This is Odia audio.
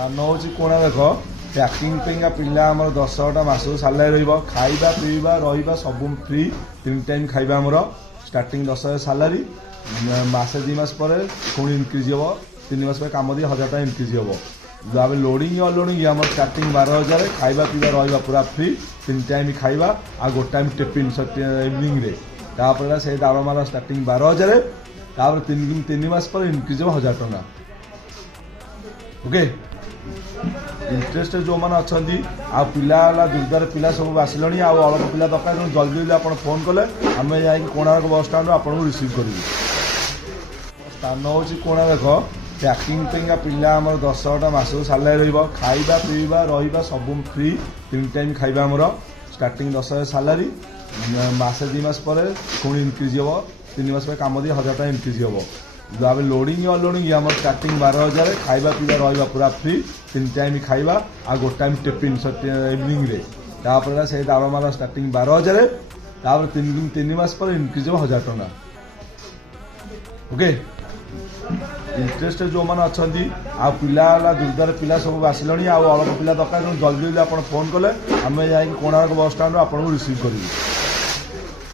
ସ୍ଥାନ ହେଉଛି କୋଣାର୍କ। ପ୍ୟାକିଂ ପାଇଁକା ପିଲା ଆମର 10ଟା ମାସକୁ ସାଲାରୀ ରହିବ। ଖାଇବା ପିଇବା ରହିବା ସବୁ ଫ୍ରି। 3 ଟାଇମ୍ ଖାଇବା ଆମର। ଷ୍ଟାର୍ଟିଂ 10,000 ସାଲାରୀ, ମାସେ 2 ମାସ ପରେ ପୁଣି ଇନକ୍ରିଜ୍ ହେବ। 3 ମାସ ପରେ କାମ দিয়ে 1,000 ଟଙ୍କା ଇନକ୍ରିଜ୍ ହେବ। ଆମେ ଲୋଡ଼ିଂ ଅନଲୋଡ଼ିଂ ଆମର ଷ୍ଟାର୍ଟିଂ 12,000, ଖାଇବା ପିଇବା ରହିବା ପୁରା ଫ୍ରି। 3 ଟାଇମ୍ ଖାଇବା ଆଉ 1 ଟାଇମ୍ ଟିଫିନ୍ ଇଭିନିଂରେ। ତାପରେ ସେ ଦରମାର ଷ୍ଟାର୍ଟିଂ 12,000, ତାପରେ 3 ମାସ ପରେ ଇନକ୍ରିଜ୍ ହେବ 1,000 ଟଙ୍କା। ଓକେ, ଇଣ୍ଟରେଷ୍ଟ ଯେଉଁମାନେ ଅଛନ୍ତି ଆଉ ପିଲା ହେଲା ଦୁର୍ଗାରେ ପିଲା ସବୁ ଆସିଲେଣି, ଆଉ ଅଳ୍ପ ପିଲା ଦରକାର, ତେଣୁ ଜଲ୍ଦି ଜଲ୍ଦି ଆପଣ ଫୋନ୍ କଲେ ଆମେ ଯାଇକି କୋଣାର୍କ ବସ୍ ଷ୍ଟାଣ୍ଡରୁ ଆପଣଙ୍କୁ ରିସିଭ୍ କରିବୁ। ସ୍ଥାନ ହେଉଛି କୋଣାର୍କ। ପ୍ୟାକିଂ ପାଇଁକା ପିଲା ଆମର 10ଟା ମାସକୁ ସାଲାରୀ ରହିବ। ଖାଇବା ପିଇବା ରହିବା ସବୁ ଫ୍ରି। 3 ଟାଇମ୍ ଖାଇବା ଆମର। ଷ୍ଟାର୍ଟିଂ 10,000 ସାଲାରୀ, ମାସେ 2 ମାସ ପରେ ପୁଣି ଇନକ୍ରିଜ୍ ହେବ। 3 ମାସ ପରେ କାମ দিয়ে 1,000 ଟଙ୍କା ଇନକ୍ରିଜ୍ ହେବ। ଆମେ ଲୋଡ଼ିଂ ଅନଲୋଡ଼ିଂ ଆମର ଷ୍ଟାର୍ଟିଂ 12,000, ଖାଇବା ପିଇବା ରହିବା ପୁରା ଫ୍ରି। 3 ଟାଇମ୍ ଖାଇବା ଆଉ 1 ଟାଇମ୍ ଟିଫିନ୍ ଇଭିନିଂରେ। ତାପରେ ସେ ଦରମାର ଷ୍ଟାର୍ଟିଂ 12,000, ତାପରେ 3 ମାସ ପରେ ଇନକ୍ରିଜ୍ ହେବ 1,000 ଟଙ୍କା। ଓକେ, ଇଣ୍ଟରେଷ୍ଟ ଯେଉଁମାନେ ଅଛନ୍ତି ଆଉ ପିଲା ହେଲା ଦୁର୍ଗାରେ ପିଲା ସବୁ ଆସିଲେଣି, ଆଉ ଅଳ୍ପ ପିଲା ଦରକାର, ତେଣୁ ଜଲ୍ଦି ଜଲ୍ଦି ଆପଣ ଫୋନ୍ କଲେ ଆମେ ଯାଇକି କୋଣାର୍କ ବସ୍ ଷ୍ଟାଣ୍ଡରୁ ଆପଣଙ୍କୁ ରିସିଭ୍ କରିବୁ।